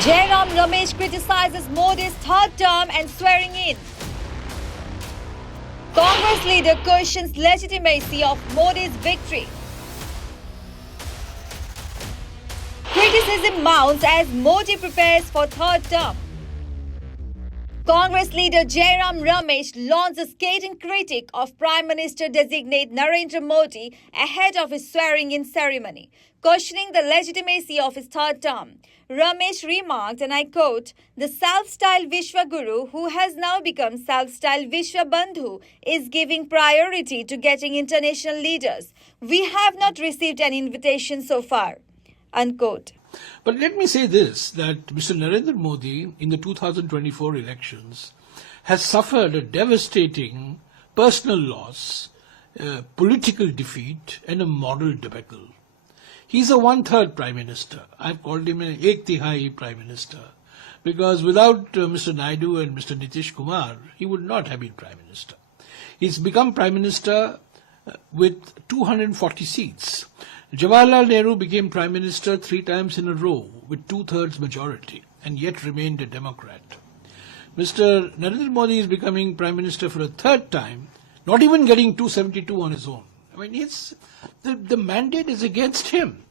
Jairam Ramesh criticizes Modi's third term and swearing in. Congress leader questions legitimacy of Modi's victory. Criticism mounts as Modi prepares for third term. Congress leader Jairam Ramesh launched a scathing critique of Prime Minister-designate Narendra Modi ahead of his swearing-in ceremony, questioning the legitimacy of his third term. Ramesh remarked, and I quote, "The self-styled Vishwaguru, who has now become self-styled Vishwabandhu, is giving priority to getting international leaders. We have not received an invitation so far." Unquote. But let me say this, that Mr. Narendra Modi in the 2024 elections has suffered a devastating personal loss, political defeat and a moral debacle. He's a one-third Prime Minister. I've called him an Ek Tihai Prime Minister because without Mr. Naidu and Mr. Nitish Kumar, he would not have been Prime Minister. He's become Prime Minister with 240 seats. Jawaharlal Nehru became Prime Minister 3 times in a row with 2/3 majority and yet remained a Democrat. Mr. Narendra Modi is becoming Prime Minister for a third time, not even getting 272 on his own. I mean, the mandate is against him.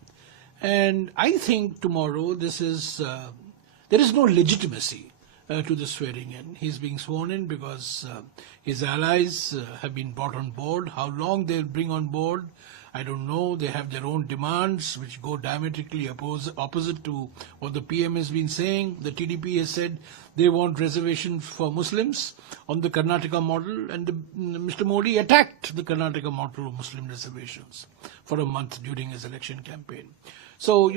And I think tomorrow there is no legitimacy to the swearing in. He's being sworn in because his allies have been brought on board. How long they'll bring on board, I don't know. They have their own demands which go diametrically opposite to what the PM has been saying. The TDP has said they want reservations for Muslims on the Karnataka model, and Mr. Modi attacked the Karnataka model of Muslim reservations for a month during his election campaign. So,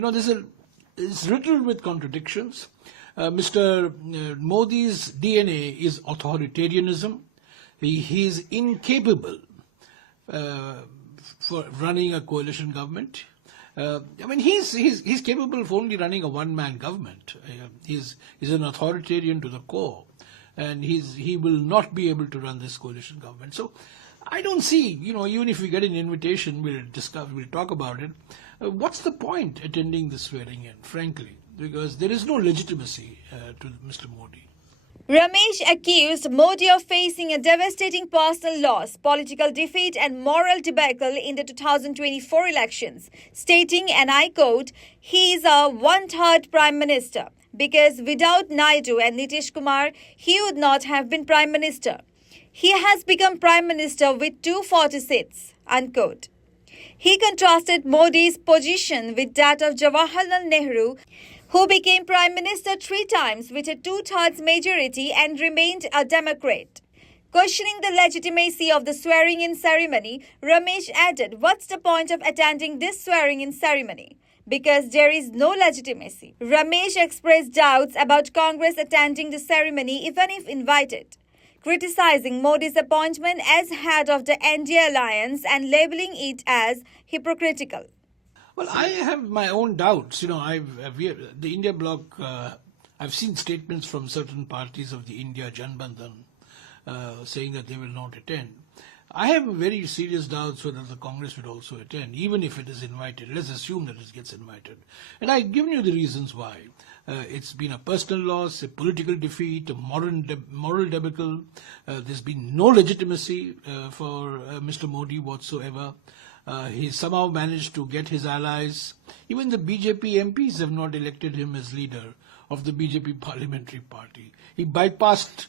it's riddled with contradictions. Mr. Modi's DNA is authoritarianism. He is incapable for running a coalition government. He's capable of only running a one-man government. He's an authoritarian to the core, and he will not be able to run this coalition government. So I don't see, even if we get an invitation, we'll talk about it. What's the point attending the swearing in, frankly? Because there is no legitimacy to Mr. Modi. Ramesh accused Modi of facing a devastating personal loss, political defeat and moral debacle in the 2024 elections, stating, and I quote, "He is a one-third Prime Minister, because without Naidu and Nitish Kumar, he would not have been Prime Minister. He has become Prime Minister with 240 seats." Unquote. He contrasted Modi's position with that of Jawaharlal Nehru, who became Prime Minister 3 times with a 2/3 majority and remained a Democrat. Questioning the legitimacy of the swearing-in ceremony, Ramesh added, "What's the point of attending this swearing-in ceremony? Because there is no legitimacy." Ramesh expressed doubts about Congress attending the ceremony even if invited, criticizing Modi's appointment as head of the NDA alliance and labeling it as hypocritical. Well, I have my own doubts. The India bloc, I've seen statements from certain parties of the India Janbandhan saying that they will not attend. I have very serious doubts whether the Congress would also attend, even if it is invited. Let's assume that it gets invited. And I've given you the reasons why. It's been a personal loss, a political defeat, a moral debacle. There's been no legitimacy for Mr. Modi whatsoever. He somehow managed to get his allies. Even the BJP MPs have not elected him as leader of the BJP parliamentary party. He bypassed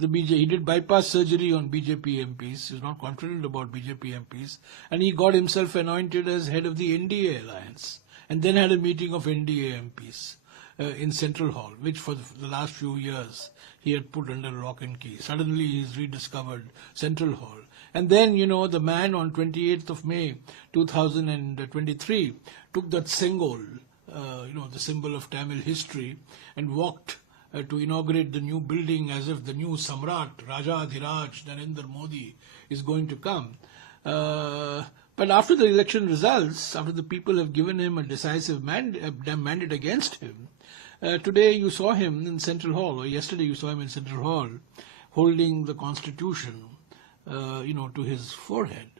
he did bypass surgery on BJP MPs. He's not confident about BJP MPs. And he got himself anointed as head of the NDA alliance. And then had a meeting of NDA MPs in Central Hall, which for the last few years he had put under lock and key. Suddenly he's rediscovered Central Hall. And then, the man on 28th of May 2023 took that Sengol, the symbol of Tamil history, and walked to inaugurate the new building as if the new Samrat, Raja Adhiraj, Narendra Modi is going to come. But after the election results, after the people have given him a decisive mandate against him, today you saw him in Central Hall, or yesterday you saw him in Central Hall, holding the Constitution, to his forehead.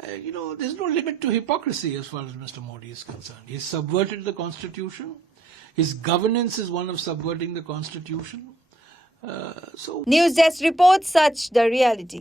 There's no limit to hypocrisy as far as Mr. Modi is concerned. He's subverted the Constitution. His governance is one of subverting the constitution. News Desk reports Sach, the reality.